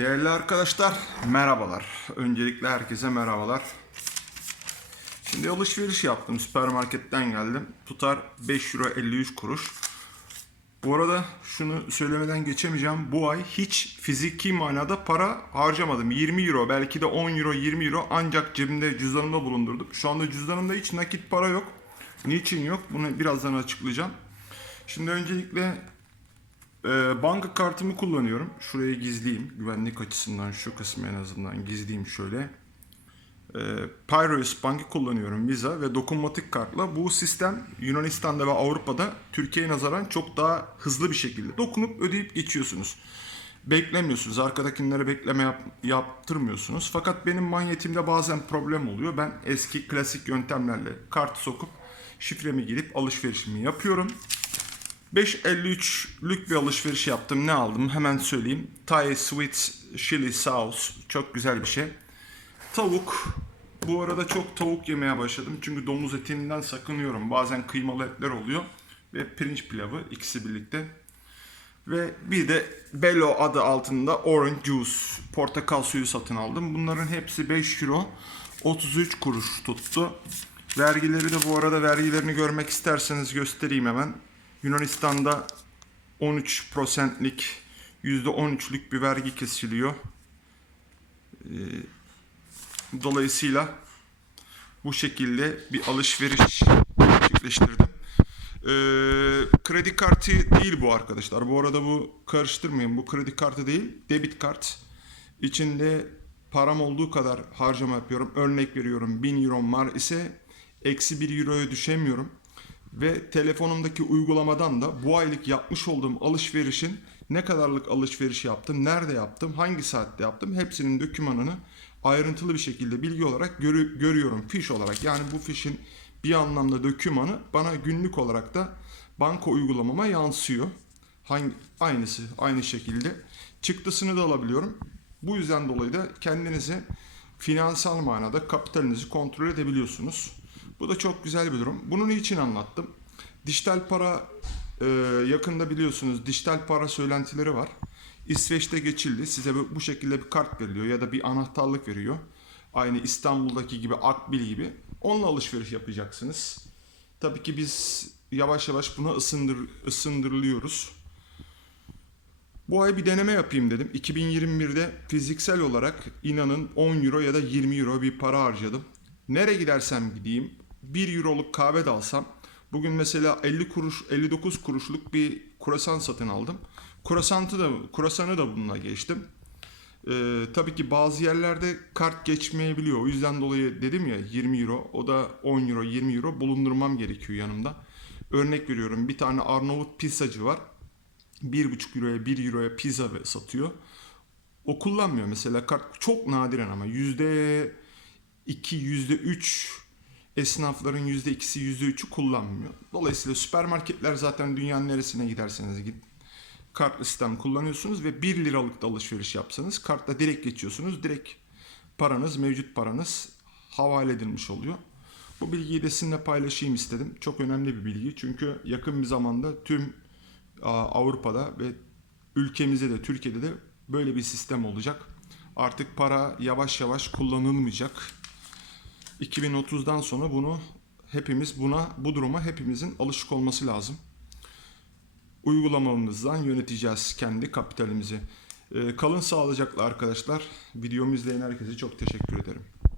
Değerli arkadaşlar, merhabalar. Öncelikle herkese merhabalar. Şimdi alışveriş yaptım. Süpermarketten geldim. Tutar 5 euro 53 kuruş. Bu arada şunu söylemeden geçemeyeceğim. Bu ay hiç fiziki manada para harcamadım. 20 euro, belki de 10 euro, 20 euro ancak cebimde cüzdanımda bulundurdum. Şu anda cüzdanımda hiç nakit para yok. Niçin yok? Bunu birazdan açıklayacağım. Şimdi öncelikle ee, banka kartımı kullanıyorum. Şurayı gizleyeyim. Güvenlik açısından şu kısmı en azından gizleyeyim şöyle. Ee, Piraeus Bank'ı kullanıyorum Visa ve dokunmatik kartla. Bu sistem Yunanistan'da ve Avrupa'da Türkiye'ye nazaran çok daha hızlı bir şekilde dokunup ödeyip geçiyorsunuz. Beklemiyorsunuz. Arkadakilere bekleme yap- yaptırmıyorsunuz. Fakat benim manyetimde bazen problem oluyor. Ben eski klasik yöntemlerle kartı sokup şifremi girip alışverişimi yapıyorum. 5.53'lük bir alışveriş yaptım. Ne aldım? Hemen söyleyeyim. Thai Sweet Chili Sauce. Çok güzel bir şey. Tavuk. Bu arada çok tavuk yemeye başladım. Çünkü domuz etinden sakınıyorum. Bazen kıymalı etler oluyor. Ve pirinç pilavı ikisi birlikte. Ve bir de Bello adı altında Orange Juice. Portakal suyu satın aldım. Bunların hepsi 5 euro 33 kuruş tuttu. Vergileri de bu arada vergilerini görmek isterseniz göstereyim hemen. Yunanistan'da 13%'lik %13'lük bir vergi kesiliyor. Ee, Dolayısıyla bu şekilde bir alışveriş gerçekleştirdim. Ee, kredi kartı değil bu arkadaşlar. Bu arada bu karıştırmayın. Bu kredi kartı değil, debit kart. İçinde param olduğu kadar harcama yapıyorum. Örnek veriyorum 1000 euro var ise eksi 1 euroya düşemiyorum. Ve telefonumdaki uygulamadan da bu aylık yapmış olduğum alışverişin ne kadarlık alışveriş yaptım, nerede yaptım, hangi saatte yaptım hepsinin dokümanını ayrıntılı bir şekilde bilgi olarak görü- görüyorum fiş olarak. Yani bu fişin bir anlamda dokümanı bana günlük olarak da banka uygulamama yansıyor. Hangi, aynısı aynı şekilde. Çıktısını da alabiliyorum. Bu yüzden dolayı da kendinizi finansal manada kapitalinizi kontrol edebiliyorsunuz. Bu da çok güzel bir durum. Bunu niçin anlattım? Dijital para e, yakında biliyorsunuz dijital para söylentileri var. İsveç'te geçildi. Size bu, şekilde bir kart veriliyor ya da bir anahtarlık veriyor. Aynı İstanbul'daki gibi Akbil gibi. Onunla alışveriş yapacaksınız. Tabii ki biz yavaş yavaş buna ısındır, ısındırılıyoruz. Bu ay bir deneme yapayım dedim. 2021'de fiziksel olarak inanın 10 euro ya da 20 euro bir para harcadım. Nereye gidersem gideyim 1 euroluk kahve de alsam bugün mesela 50 kuruş 59 kuruşluk bir kurasan satın aldım. Kurasantı da kurasanı da bununla geçtim. Ee, tabii ki bazı yerlerde kart geçmeyebiliyor. O yüzden dolayı dedim ya 20 euro o da 10 euro 20 euro bulundurmam gerekiyor yanımda. Örnek veriyorum bir tane Arnavut pizzacı var. 1,5 euroya 1 euroya pizza satıyor. O kullanmıyor mesela kart çok nadiren ama yüzde 2 yüzde 3 esnafların yüzde ikisi yüzde üçü kullanmıyor. Dolayısıyla süpermarketler zaten dünyanın neresine giderseniz gidin kartlı sistem kullanıyorsunuz ve 1 liralık da alışveriş yapsanız kartla direkt geçiyorsunuz. Direkt paranız, mevcut paranız havale edilmiş oluyor. Bu bilgiyi de sizinle paylaşayım istedim. Çok önemli bir bilgi. Çünkü yakın bir zamanda tüm Avrupa'da ve ülkemizde de Türkiye'de de böyle bir sistem olacak. Artık para yavaş yavaş kullanılmayacak. 2030'dan sonra bunu hepimiz buna bu duruma hepimizin alışık olması lazım uygulamamızdan yöneteceğiz kendi kapitalimizi. Ee, kalın sağlıcakla arkadaşlar. Videomu izleyen herkese çok teşekkür ederim.